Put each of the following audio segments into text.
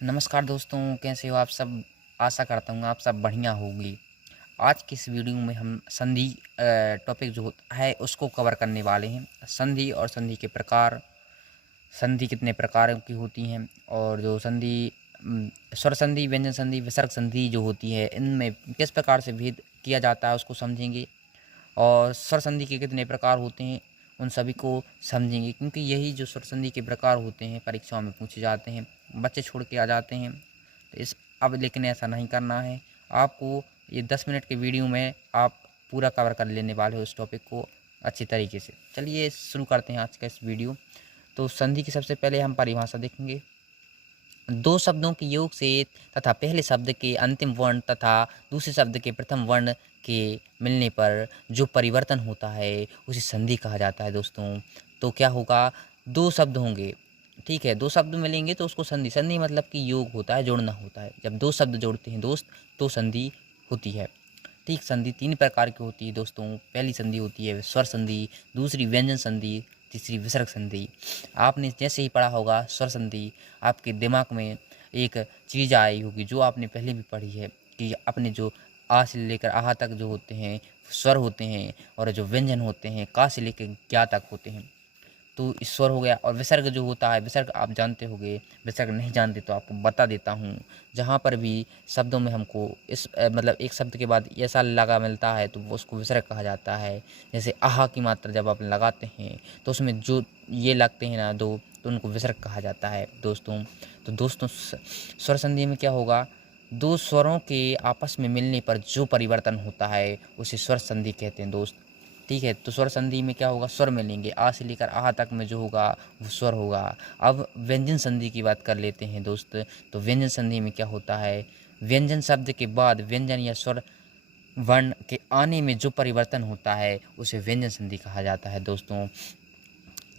नमस्कार दोस्तों, कैसे हो आप सब। आशा करता हूँ आप सब बढ़िया होंगे। आज की इस वीडियो में हम संधि टॉपिक जो होता है उसको कवर करने वाले हैं। संधि और संधि के प्रकार, संधि कितने प्रकार की होती हैं और जो संधि स्वर संधि, व्यंजन संधि, विसर्ग संधि जो होती है इनमें किस प्रकार से भेद किया जाता है उसको समझेंगे। और स्वर संधि के कितने प्रकार होते हैं उन सभी को समझेंगे, क्योंकि यही जो स्वर संधि के प्रकार होते हैं परीक्षाओं में पूछे जाते हैं, बच्चे छोड़ के आ जाते हैं। तो इस अब लेकिन ऐसा नहीं करना है आपको। ये 10 मिनट के वीडियो में आप पूरा कवर कर लेने वाले हो इस टॉपिक को अच्छी तरीके से। चलिए शुरू करते हैं आज का इस वीडियो। तो संधि की सबसे पहले हम परिभाषा देखेंगे। दो शब्दों के योग से तथा पहले शब्द के अंतिम वर्ण तथा दूसरे शब्द के प्रथम वर्ण के मिलने पर जो परिवर्तन होता है उसे संधि कहा जाता है दोस्तों। तो क्या होगा, दो शब्द होंगे, ठीक है, दो शब्द मिलेंगे तो उसको संधि, संधि मतलब कि योग होता है, जोड़ना होता है। जब दो शब्द जोड़ते हैं दोस्त तो संधि होती है। ठीक, संधि तीन प्रकार की होती है दोस्तों। पहली संधि होती है स्वर संधि, दूसरी व्यंजन संधि, तीसरी विसर्ग संधि। आपने जैसे ही पढ़ा होगा स्वर संधि, आपके दिमाग में एक चीज़ आई होगी जो आपने पहले भी पढ़ी है कि अपने जो आ से लेकर आहा तक जो होते हैं स्वर होते हैं, और जो व्यंजन होते हैं का से लेकर ज्ञा तक होते हैं। तो ईश्वर हो गया। और विसर्ग जो होता है, विसर्ग आप जानते होंगे, विसर्ग नहीं जानते तो आपको बता देता हूँ। जहाँ पर भी शब्दों में हमको इस मतलब एक शब्द के बाद ऐसा लगा मिलता है तो उसको विसर्ग कहा जाता है। जैसे आहा की मात्रा जब आप लगाते हैं तो उसमें जो ये लगते हैं ना दो, तो उनको विसर्ग कहा जाता है दोस्तों। तो दोस्तों स्वर संधि में क्या होगा, दो स्वरों के आपस में मिलने पर जो परिवर्तन होता है उसे स्वर संधि कहते हैं दोस्त। ठीक है, तो स्वर संधि में क्या होगा, स्वर मिलेंगे, आ से लेकर आहा तक में जो होगा वो स्वर होगा। अब व्यंजन संधि की बात कर लेते हैं दोस्त। तो व्यंजन संधि में क्या होता है, व्यंजन शब्द के बाद व्यंजन या स्वर वर्ण के आने में जो परिवर्तन होता है उसे व्यंजन संधि कहा जाता है दोस्तों।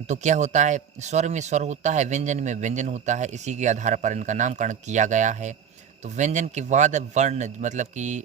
तो क्या होता है, स्वर में स्वर होता है, व्यंजन में व्यंजन होता है, इसी के आधार पर इनका नामकरण किया गया है। तो व्यंजन के बाद वर्ण, मतलब कि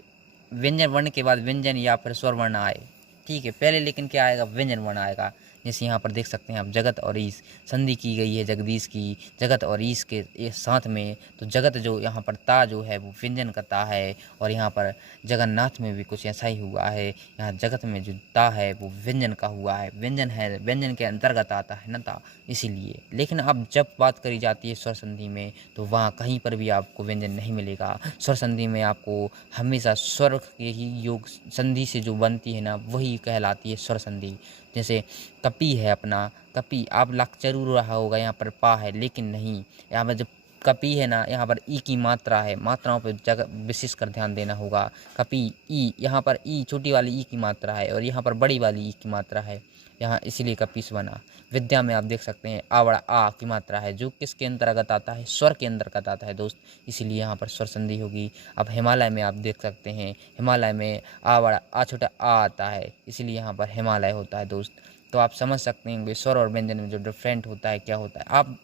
व्यंजन वर्ण के बाद व्यंजन या फिर स्वर वर्ण आए, ठीक है, पहले लेकिन क्या आएगा, व्यंजन वर्ण आएगा। जैसे यहाँ पर देख सकते हैं आप, जगत और ईश संधि की गई है जगदीश की, जगत और ईश के एक साथ में। तो जगत जो यहाँ पर ता जो है वो व्यंजन का ता है, और यहाँ पर जगन्नाथ में भी कुछ ऐसा ही हुआ है। यहाँ जगत में जो ता है वो व्यंजन का हुआ है, व्यंजन है, व्यंजन के अंतर्गत आता है ना ता, इसीलिए। लेकिन अब जब बात करी जाती है स्वर संधि में तो वहाँ कहीं पर भी आपको व्यंजन नहीं मिलेगा। स्वर संधि में आपको हमेशा स्वर के ही योग संधि से जो बनती है ना वही कहलाती है स्वर संधि। जैसे कपि है अपना, कपि आप लग जरूर रहा होगा, यहाँ पर पा है लेकिन नहीं, यहाँ पर जब कपि है ना, यहाँ पर ई की मात्रा है, मात्राओं पर जगह विशेष कर ध्यान देना होगा। कपि ई, यहाँ पर ई छोटी वाली ई की मात्रा है और यहाँ पर बड़ी वाली ई की मात्रा है, यहाँ इसीलिए कपीस बना। विद्या में आप देख सकते हैं आ बड़ा आ की मात्रा है, जो किसके अंतर्गत आता है, स्वर के अंतर्गत आता है दोस्त, इसीलिए यहाँ पर स्वर संधि होगी। अब हिमालय में आप देख सकते हैं, हिमालय में आ बड़ा आ छोटा आ आता है, इसीलिए यहाँ पर हिमालय होता है दोस्त। तो आप समझ सकते हैं स्वर और व्यंजन में जो डिफरेंट होता है क्या होता है। आप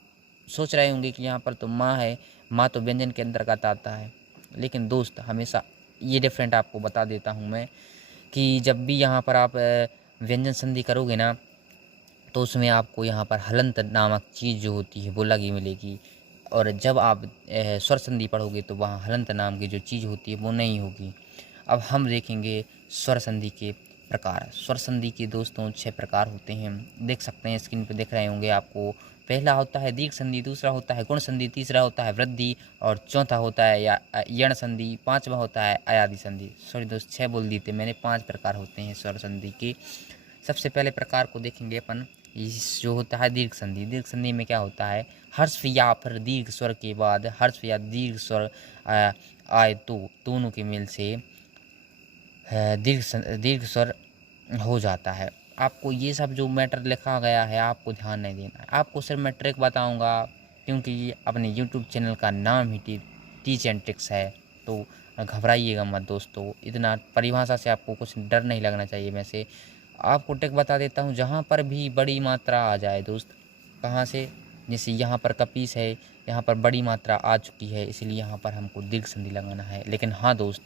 सोच रहे होंगे कि यहाँ पर तो माँ है, माँ तो व्यंजन के अंतर्गत आता है, लेकिन दोस्त हमेशा ये डिफरेंट आपको बता देता हूँ मैं कि जब भी यहाँ पर आप व्यंजन संधि करोगे ना तो उसमें आपको यहाँ पर हलंत नामक चीज़ जो होती है वो लगी मिलेगी, और जब आप स्वर संधि पढ़ोगे तो वहाँ हलंत नाम की जो चीज़ होती है वो नहीं होगी। अब हम देखेंगे स्वर संधि के प्रकार। स्वर संधि के दोस्तों 6 प्रकार होते हैं, देख सकते हैं स्क्रीन पे देख रहे होंगे आपको। पहला होता है दीर्घ संधि, दूसरा होता है गुण संधि, तीसरा होता है वृद्धि, और चौथा होता है या यण संधि, पांचवा होता है अयादि संधि। सॉरी दोस्त 6 बोल दी थी मैंने, 5 प्रकार होते हैं स्वर संधि के। सबसे पहले प्रकार को देखेंगे अपन, इस जो होता है दीर्घ संधि। दीर्घ संधि में क्या होता है, हर्ष या फिर दीर्घ स्वर के बाद हर्ष या दीर्घ स्वर आए तो दोनों के मेल से दीर्घ स्वर हो जाता है। आपको ये सब जो मैटर लिखा गया है आपको ध्यान नहीं देना है, आपको सिर्फ मैं ट्रिक बताऊंगा, क्योंकि अपने यूट्यूब चैनल का नाम ही टीच एंड ट्रिक्स है। तो घबराइएगा मत दोस्तों, इतना परिभाषा से आपको कुछ डर नहीं लगना चाहिए। मैं से आपको ट्रिक बता देता हूँ, जहाँ पर भी बड़ी मात्रा आ जाए दोस्त, कहाँ से, जैसे यहाँ पर कपीस है, यहाँ पर बड़ी मात्रा आ चुकी है, इसलिए यहाँ पर हमको दीर्घ संधि लगाना है। लेकिन हाँ दोस्त,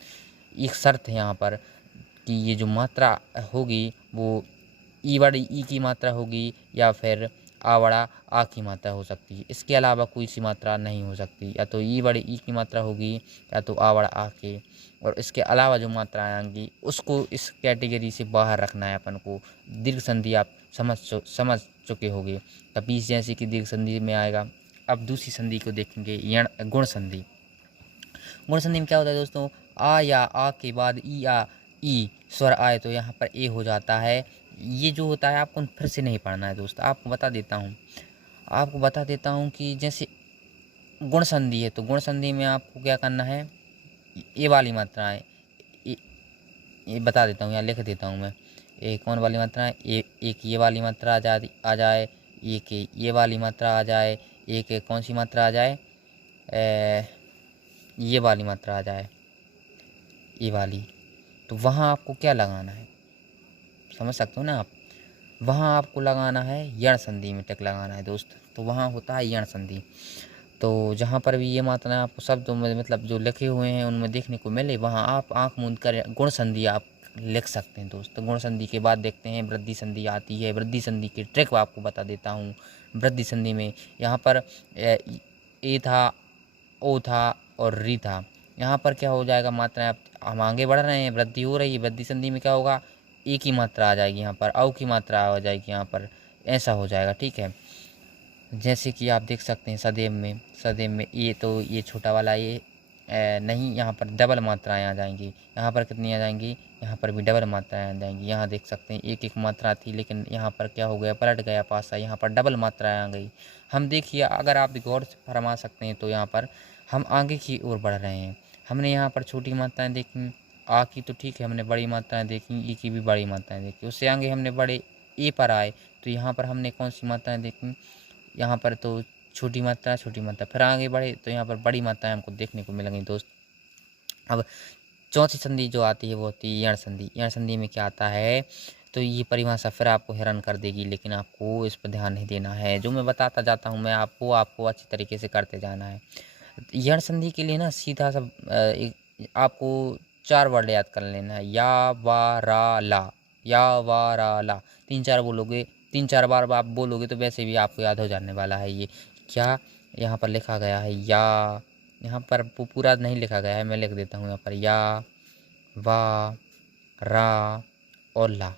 एक शर्त है यहाँ पर कि ये जो मात्रा होगी वो ई बड़ी ई की मात्रा होगी या फिर आ बड़ा आ की मात्रा हो सकती है। इसके अलावा कोई सी मात्रा नहीं हो सकती, या तो ई बड़े ई की मात्रा होगी या तो आ बड़ा आ के। और इसके अलावा जो मात्राएं आएंगी उसको इस कैटेगरी से बाहर रखना है अपन को। दीर्घ संधि आप समझ चुके होंगे। कपीस जैसे कि दीर्घ संधि में आएगा। अब दूसरी संधि को देखेंगे, गुण संधि। गुण संधि में क्या होता है दोस्तों, आ या आ के बाद ई या ई स्वर आए तो यहाँ पर ए हो जाता है। ये जो होता है आपको फिर से नहीं पढ़ना है दोस्त, आपको बता देता हूँ कि जैसे गुण संधि है तो गुण संधि में आपको क्या करना है, ये वाली मात्राएं ये बता देता हूँ, यहाँ लिख देता हूँ मैं। ये कौन वाली मात्रा है, एक ये वाली मात्रा आ जाए, एक ये वाली मात्रा आ जाए, एक कौन सी मात्रा आ जाए, ये वाली मात्रा आ जाए, ये वाली। तो वहाँ आपको क्या लगाना है, समझ सकते हो ना आप। वहाँ आपको लगाना है यण संधि में टिक लगाना है दोस्त। तो वहाँ होता है यण संधि। तो जहाँ पर भी ये मात्राएं आपको शब्दों में मतलब जो लिखे हुए हैं उनमें देखने को मिले, वहाँ आप आँख मूंद कर गुण संधि आप लिख सकते हैं दोस्त। गुण संधि के बाद देखते हैं वृद्धि संधि आती है। वृद्धि संधि की ट्रिक आपको बता देता हूँ। वृद्धि संधि में यहाँ पर ए था, ओ था और री था। यहाँ पर क्या हो जाएगा, मात्राएं हम आगे बढ़ रहे हैं, वृद्धि हो रही है। वृद्धि संधि में क्या होगा, ए की मात्रा आ जाएगी, यहाँ पर औ की मात्रा आ जाएगी, यहाँ पर ऐसा हो जाएगा। ठीक है, जैसे कि आप देख सकते हैं सदैव में ये तो ये छोटा वाला ये नहीं, यहाँ पर डबल मात्राएं आ जाएंगी। यहाँ पर कितनी आ जाएंगी, यहाँ पर भी डबल मात्राएं आ जाएंगी। यहाँ देख सकते हैं एक एक मात्रा थी, लेकिन यहाँ पर क्या हो गया, पलट गया पासा, यहाँ पर डबल मात्राएं आ गई। हम देखिए, अगर आप गौर से फरमा सकते हैं तो यहाँ पर हम आगे की ओर बढ़ रहे हैं। हमने यहाँ पर छोटी मात्राएँ देखी, आ की तो ठीक है, हमने बड़ी मात्राएँ देखी, ई की भी बड़ी मात्राएँ देखी। उससे आगे हमने बड़े ए पर आए तो यहाँ पर हमने कौन सी मात्राएँ देखी, यहाँ पर तो छोटी मात्रा, फिर आगे बढ़े तो यहाँ पर बड़ी मात्राएं हमको देखने को मिलेंगी दोस्त। अब चौथी संधि जो आती है वो होती है यण संधि। यण संधि में क्या आता है, तो ये परिभाषा फिर आपको हैरान कर देगी, लेकिन आपको इस पर ध्यान नहीं देना है। जो मैं बताता जाता हूँ मैं आपको अच्छी तरीके से करते जाना है। यण संधि के लिए ना सीधा सा आपको 4 वर्ड याद कर लेना है, या वा रा ला, या वा रा ला। 3-4 बोलोगे, 3-4 बार आप बोलोगे तो वैसे भी आपको याद हो जाने वाला है। ये क्या यहाँ पर लिखा गया है, या यहाँ पर पूरा नहीं लिखा गया है, मैं लिख देता हूँ यहाँ पर, या वा रा और ला।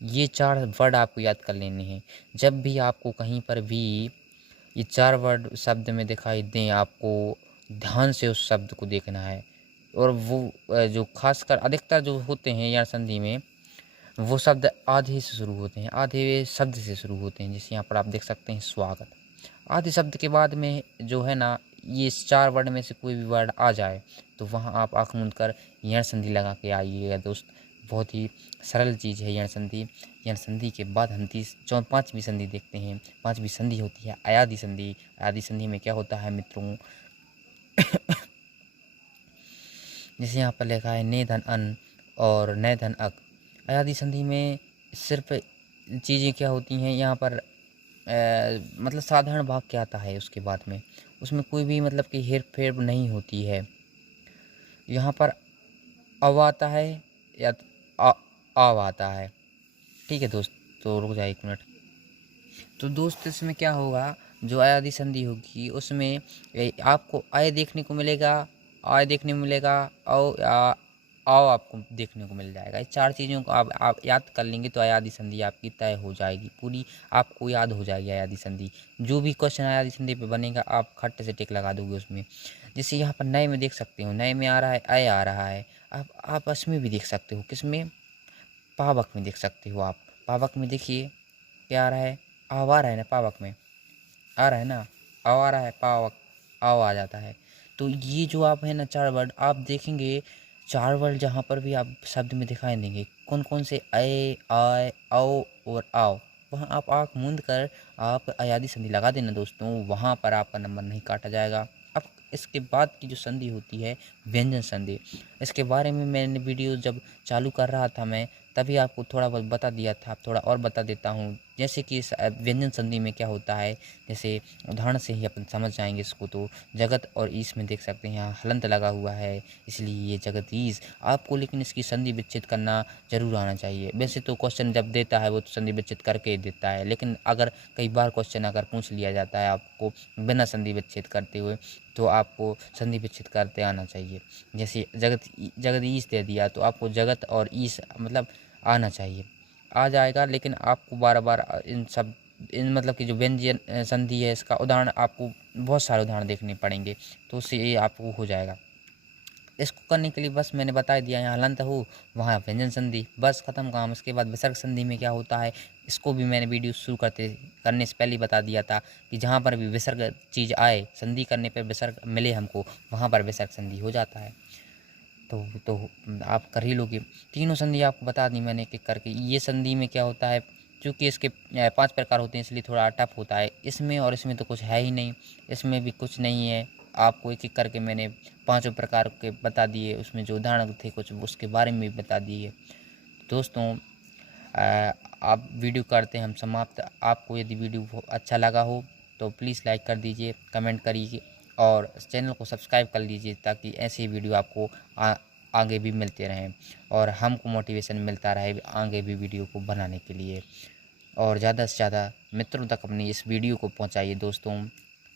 ये 4 वर्ड आपको याद कर लेने हैं। जब भी आपको कहीं पर भी ये 4 वर्ड शब्द में दिखाई दें, आपको ध्यान से उस शब्द को देखना है। और वो जो खासकर अधिकतर जो होते हैं यण संधि में, वो शब्द आधे से शुरू होते हैं, आधे शब्द से शुरू होते हैं। जैसे यहाँ पर आप देख सकते हैं स्वागत। आधे शब्द के बाद में जो है ना, ये इस 4 वर्ड में से कोई भी वर्ड आ जाए तो वहाँ आप आँख मूंद कर यण संधि लगा के आइएगा दोस्त। बहुत ही सरल चीज़ है यण संधि। यण संधि के बाद हम 5वीं संधि देखते हैं। 5वीं संधि होती है अयादि संधि। अयादि संधि में क्या होता है मित्रों, जैसे यहाँ पर लिखा है ने धन अन और ने धन अक। अयादि संधि में सिर्फ चीज़ें क्या होती हैं, यहाँ पर मतलब साधारण भाग क्या आता है उसके बाद में, उसमें कोई भी मतलब कि हेर फेर नहीं होती है। यहाँ पर अव आता है या आव आता है। ठीक है दोस्त, तो रुक जाए 1 मिनट। तो दोस्त इसमें क्या होगा, जो अयादि संधि होगी उसमें आपको आय देखने को मिलेगा, और आओ आपको देखने को मिल जाएगा। इस 4 चीज़ों को आप याद कर लेंगे तो अयादि संधि आपकी तय हो जाएगी, पूरी आपको याद हो जाएगी अयादि संधि। जो भी क्वेश्चन अयादि संधि पे बनेगा आप खट्टे से टिक लगा दोगे उसमें। जैसे यहाँ पर नए में देख सकते हो, नए में आ रहा है अय आ रहा है। आप इसमें भी देख सकते हो, किसमें, पावक में देख सकते हो आप। पावक में देखिए क्या आ रहा है, आव आ रहा है ना, पावक में आ रहा है ना, आव आ रहा है, पावक आव आ जाता है। तो ये जो आप है ना 4 वर्ड आप देखेंगे, 4 वर्ड जहाँ पर भी आप शब्द में दिखाई देंगे, कौन कौन से अय, आय, औ और आओ, वहाँ आप आँख मूंद कर आप अयादि संधि लगा देना दोस्तों, वहाँ पर आपका नंबर नहीं काटा जाएगा। अब इसके बाद की जो संधि होती है व्यंजन संधि, इसके बारे में मैंने वीडियो जब चालू कर रहा था मैं तभी आपको थोड़ा बहुत बता दिया था, थोड़ा और बता देता हूँ। जैसे कि इस व्यंजन संधि में क्या होता है, जैसे उदाहरण से ही अपन समझ जाएंगे इसको। तो जगत और ईस में देख सकते हैं यहाँ हलंत लगा हुआ है, इसलिए ये जगदीश। आपको लेकिन इसकी संधि विच्छेद करना जरूर आना चाहिए। वैसे तो क्वेश्चन जब देता है वो तो संधि विच्छेद करके ही देता है, लेकिन अगर कई बार क्वेश्चन अगर पूछ लिया जाता है आपको बिना संधि विच्छेद करते हुए, तो आपको संधि विच्छेद करते आना चाहिए। जैसे जगदीश दे दिया तो आपको जगत और ईश मतलब आना चाहिए, आ जाएगा। लेकिन आपको बार बार इन मतलब कि जो व्यंजन संधि है इसका उदाहरण आपको बहुत सारे उदाहरण देखने पड़ेंगे, तो उससे ये आपको हो जाएगा। इसको करने के लिए बस मैंने बता दिया, यहाँ हलंत हो वहाँ व्यंजन संधि, बस ख़त्म काम। उसके बाद विसर्ग संधि में क्या होता है, इसको भी मैंने वीडियो शुरू करने से पहले ही बता दिया था कि जहाँ पर भी विसर्ग चीज़ आए, संधि करने पर विसर्ग मिले हमको, वहाँ पर विसर्ग संधि हो जाता है। तो आप कर ही लोगे। तीनों संधि आपको बता दी मैंने एक एक करके। ये संधि में क्या होता है, चूँकि इसके 5 प्रकार होते हैं इसलिए थोड़ा टफ होता है। इसमें और इसमें तो कुछ है ही नहीं, इसमें भी कुछ नहीं है। आपको एक एक करके मैंने 5 प्रकार के बता दिए, उसमें जो उदाहरण थे कुछ उसके बारे में भी बता दिए। दोस्तों आप वीडियो करते हैं हम समाप्त। आपको यदि वीडियो अच्छा लगा हो तो प्लीज़ लाइक कर दीजिए, कमेंट करिए और चैनल को सब्सक्राइब कर लीजिए, ताकि ऐसे वीडियो आपको आगे भी मिलते रहें और हमको मोटिवेशन मिलता रहे आगे भी वीडियो को बनाने के लिए। और ज़्यादा से ज़्यादा मित्रों तक अपनी इस वीडियो को पहुंचाइए दोस्तों।